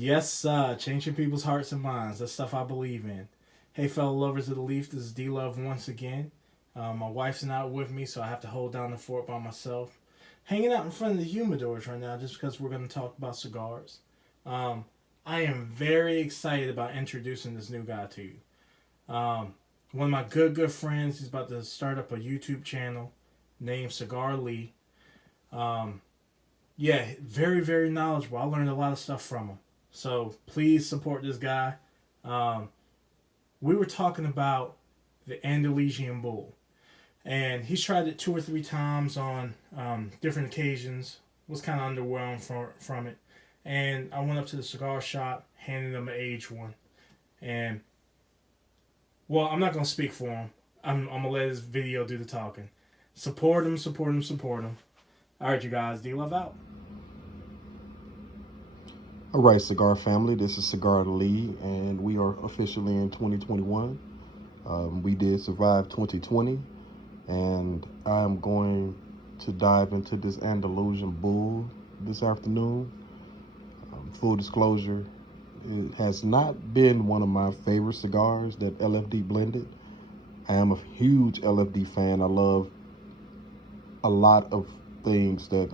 Yes, changing people's hearts and minds. That's stuff I believe in. Hey, fellow lovers of the Leaf, this is D Love once again. My wife's not with me, so I have to hold down the fort by myself. Hanging out in front of the humidors right now just because we're going to talk about cigars. Um, I am very excited about introducing this new guy to you. One of my good friends, he's about to start up a YouTube channel named Cigar Lee. Um, yeah, very knowledgeable. I learned a lot of stuff from him. So please support this guy. Um, we were talking about the Andalusian bull, and he's tried it 2 or 3 times on different occasions. Was kind of underwhelmed from it, and I went up to the cigar shop, handed him an aged one, and well, I'm not gonna speak for him. I'm gonna let his video do the talking. Support him, support him, support him. All right, you guys, D Love out. All right, Cigar family, this is Cigar Lee, and we are officially in 2021. We did survive 2020, and I'm going to dive into this Andalusian Bull this afternoon. Full disclosure, it has not been one of my favorite cigars that LFD blended. I am a huge LFD fan. I love a lot of things that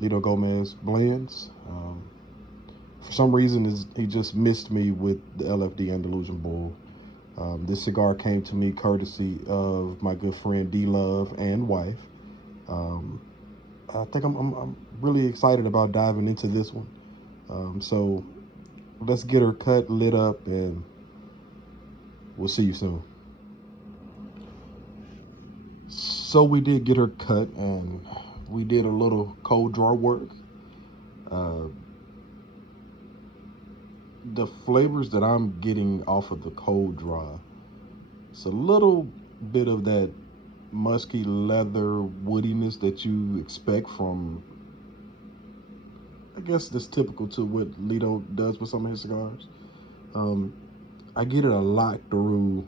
Lito Gomez blends. For some reason, he just missed me with the LFD Andalusian Bull. This cigar came to me courtesy of my good friend D Love and wife. Um, I think I'm really excited about diving into this one. So let's get her cut, lit up, and we'll see you soon. So we did get her cut, and we did a little cold draw work. Uh, the flavors that I'm getting off of the cold draw, it's a little bit of that musky leather woodiness that you expect from, I guess that's typical to what Lito does with some of his cigars. Um, I get it a lot through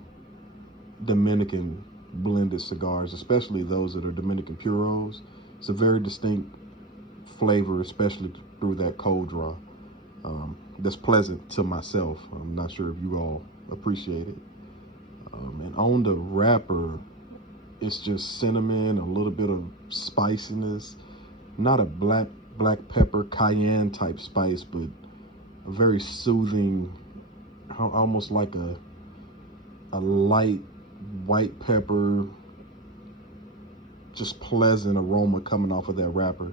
Dominican blended cigars, especially those that are Dominican Puros. It's a very distinct flavor, especially through that cold draw. That's pleasant to myself. I'm not sure if you all appreciate it. And on the wrapper, it's just cinnamon, a little bit of spiciness, not a black pepper cayenne type spice, but a very soothing, almost like a light white pepper, just pleasant aroma coming off of that wrapper.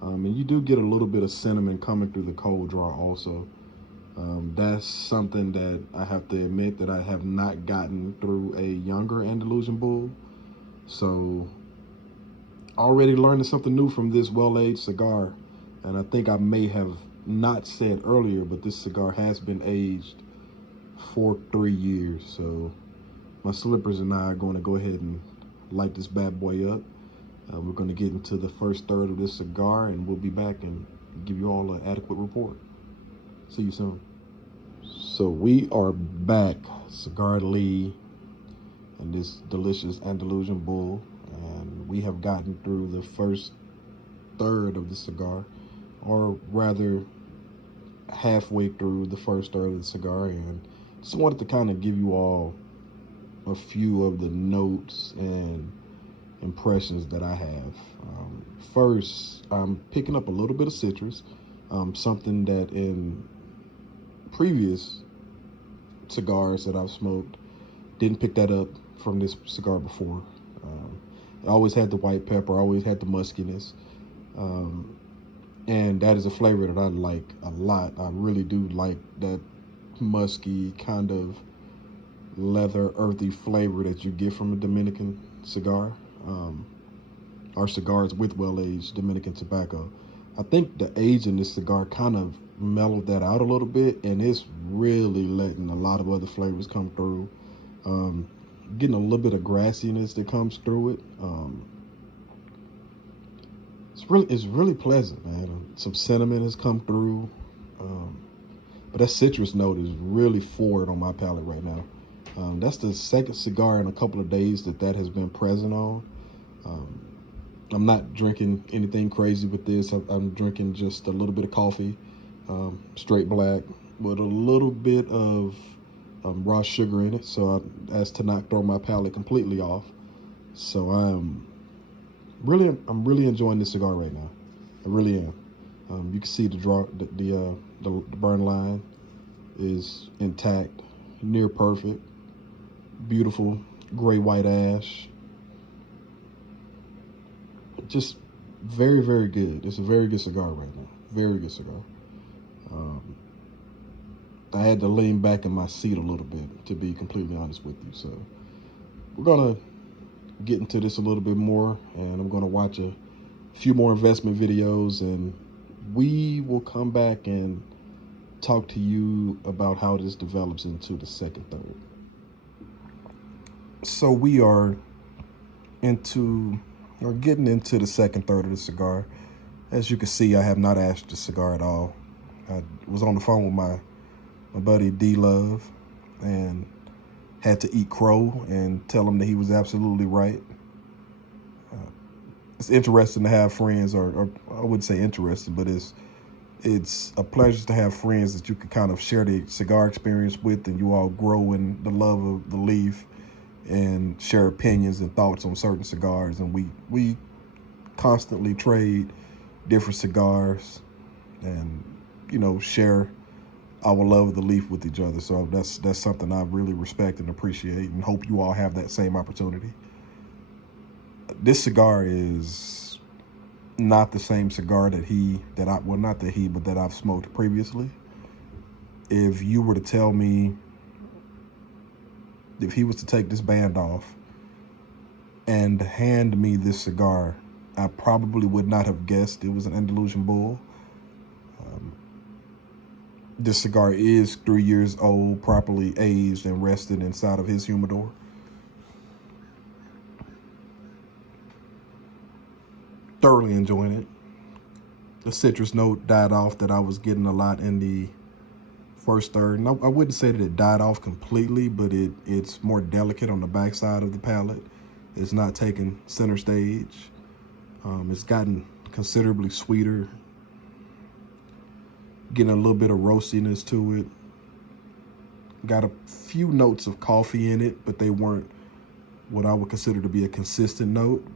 And you do get a little bit of cinnamon coming through the cold draw also. That's something that I have to admit that I have not gotten through a younger Andalusian Bull. So already learning something new from this well-aged cigar. And I think I may have not said earlier, but this cigar has been aged for 3 years. So my slippers and I are going to go ahead and light this bad boy up. We're going to get into the first third of this cigar, and we'll be back and give you all an adequate report. See you soon. So we are back, Cigar Lee, and this delicious Andalusian Bull, and we have gotten through the first third of the cigar, or rather halfway through the first third of the cigar, and just wanted to kind of give you all a few of the notes and impressions that I have. First, I'm picking up a little bit of citrus, something that in previous cigars that I've smoked didn't pick that up from this cigar before. I always had the white pepper, I always had the muskiness, and that is a flavor that I like a lot. I really do like that musky kind of leather, earthy flavor that you get from a Dominican cigar, or cigars with well-aged Dominican tobacco. I think the age in this cigar kind of mellowed that out a little bit, and it's really letting a lot of other flavors come through. Getting a little bit of grassiness that comes through it. It's really pleasant, man. Some cinnamon has come through, but that citrus note is really forward on my palate right now. That's the second cigar in a couple of days that has been present on. I'm not drinking anything crazy with this. I'm drinking just a little bit of coffee, straight black with a little bit of raw sugar in it, so as to not throw my palate completely off. So I'm really enjoying this cigar right now. I really am. You can see the burn line is intact, near perfect, beautiful gray white ash. Just very, very good. It's a very good cigar right now. Very good cigar. I had to lean back in my seat a little bit, to be completely honest with you. So we're gonna get into this a little bit more, and I'm gonna watch a few more investment videos, and we will come back and talk to you about how this develops into the second third. So we are getting into the second third of the cigar. As you can see, I have not ashed the cigar at all. I was on the phone with my buddy D-Love and had to eat crow and tell him that he was absolutely right. It's interesting to have friends, or I wouldn't say interesting, but it's a pleasure to have friends that you can kind of share the cigar experience with, and you all grow in the love of the leaf and share opinions and thoughts on certain cigars. And we constantly trade different cigars and, share our love of the leaf with each other. So that's something I really respect and appreciate, and hope you all have that same opportunity. This cigar is not the same cigar that I've smoked previously. If you were to tell me, if he was to take this band off and hand me this cigar, I probably would not have guessed it was an Andalusian Bull. This cigar is 3 years old, properly aged and rested inside of his humidor. Thoroughly enjoying it. The citrus note died off that I was getting a lot in the first third. And I wouldn't say that it died off completely, but it's more delicate on the backside of the palate. It's not taking center stage. It's gotten considerably sweeter, getting a little bit of roastiness to it. Got a few notes of coffee in it, but they weren't what I would consider to be a consistent note.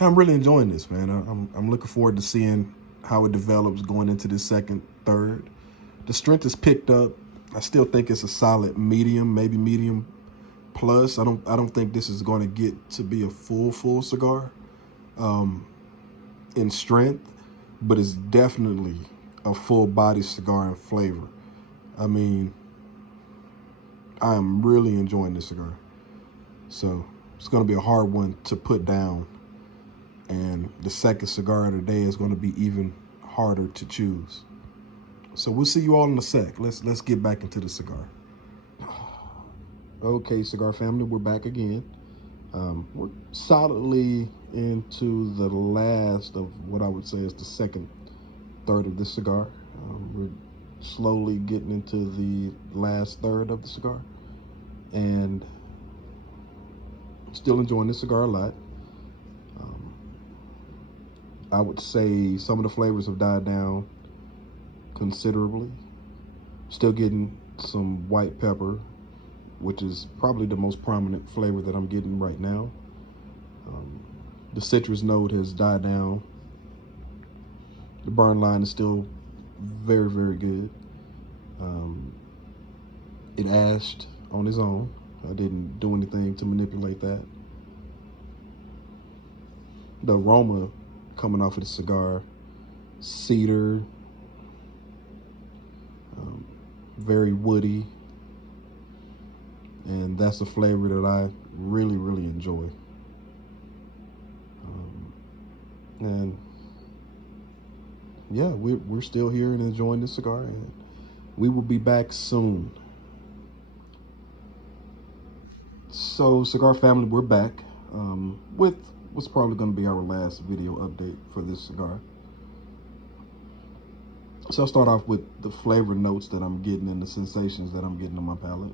I'm really enjoying this, man. I'm looking forward to seeing how it develops going into this second third. The strength is picked up. I still think it's a solid medium, maybe medium plus. I don't think this is going to get to be a full cigar in strength, but it's definitely a full body cigar in flavor. I mean, I am really enjoying this cigar. So it's going to be a hard one to put down. And the second cigar of the day is going to be even harder to choose. So we'll see you all in a sec. Let's get back into the cigar. Okay, cigar family, we're back again. We're solidly into the last of what I would say is the second third of this cigar. We're slowly getting into the last third of the cigar, and still enjoying this cigar a lot. I would say some of the flavors have died down considerably. Still getting some white pepper, which is probably the most prominent flavor that I'm getting right now. The citrus note has died down. The burn line is still very, very good. It ashed on its own. I didn't do anything to manipulate that. The aroma coming off of the cigar, cedar, very woody, and that's a flavor that I really, really enjoy. And yeah, we're still here and enjoying this cigar, and we will be back soon. So, cigar family, we're back with what's probably going to be our last video update for this cigar. So I'll start off with the flavor notes that I'm getting and the sensations that I'm getting on my palate.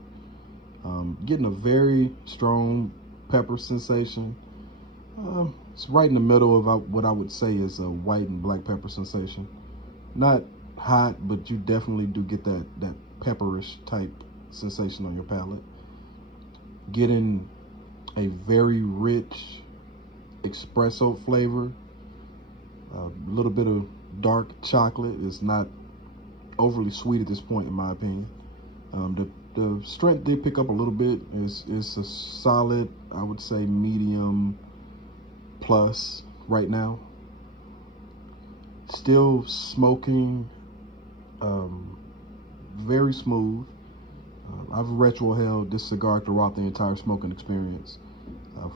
Getting a very strong pepper sensation, It's right in the middle of what I would say is a white and black pepper sensation. Not hot, but you definitely do get that pepperish type sensation on your palate. Getting a very rich espresso flavor, a little bit of dark chocolate. Is not overly sweet at this point, in my opinion. The strength did pick up a little bit. It's a solid, I would say, medium plus right now. Still smoking, very smooth. I've retrohaled this cigar throughout the entire smoking experience.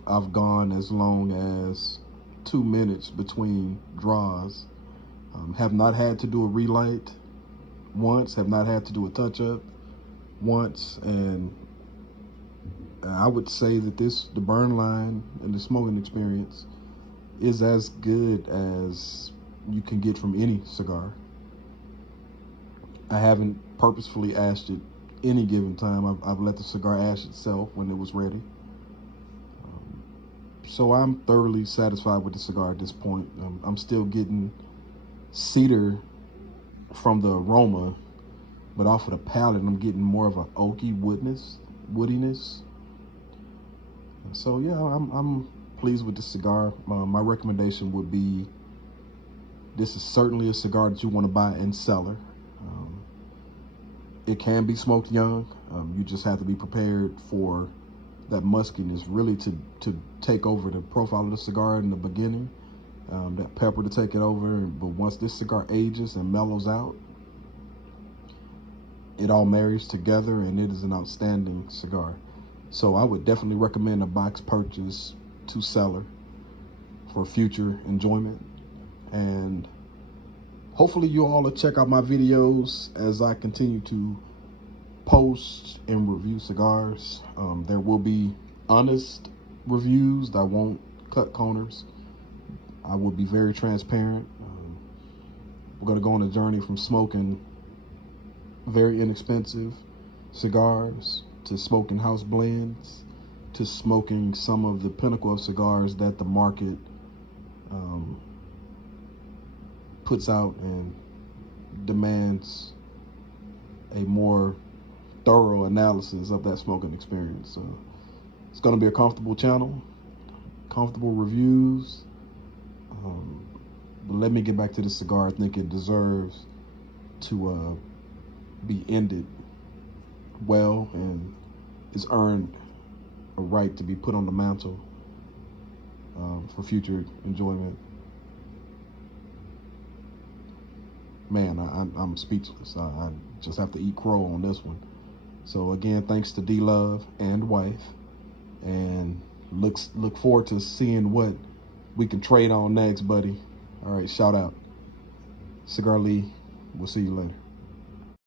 I've gone as long as 2 minutes between draws. Have not had to do a relight once, have not had to do a touch-up once, and I would say that the burn line and the smoking experience is as good as you can get from any cigar. I haven't purposefully ashed it any given time. I've let the cigar ash itself when it was ready. So I'm thoroughly satisfied with the cigar at this point. I'm still getting cedar from the aroma, but off of the palate, I'm getting more of an oaky woodiness. So yeah, I'm pleased with the cigar. My recommendation would be, this is certainly a cigar that you want to buy in cellar. It can be smoked young. You just have to be prepared for that muskiness really to take over the profile of the cigar in the beginning. That pepper to take it over. But once this cigar ages and mellows out, it all marries together, and it is an outstanding cigar. So I would definitely recommend a box purchase to cellar for future enjoyment. And hopefully you all will check out my videos as I continue to post and review cigars. There will be honest reviews. I won't cut corners. I will be very transparent. We're going to go on a journey from smoking very inexpensive cigars to smoking house blends to smoking some of the pinnacle of cigars that the market puts out and demands a more thorough analysis of that smoking experience. So it's going to be a comfortable channel, comfortable reviews. But let me get back to the cigar. I think it deserves to be ended well, and it's earned a right to be put on the mantle for future enjoyment. Man, I'm speechless. I just have to eat crow on this one. So again, thanks to D-Love and wife, and look forward to seeing what we can trade on next, buddy. All right, shout out. Cigar Lee, we'll see you later.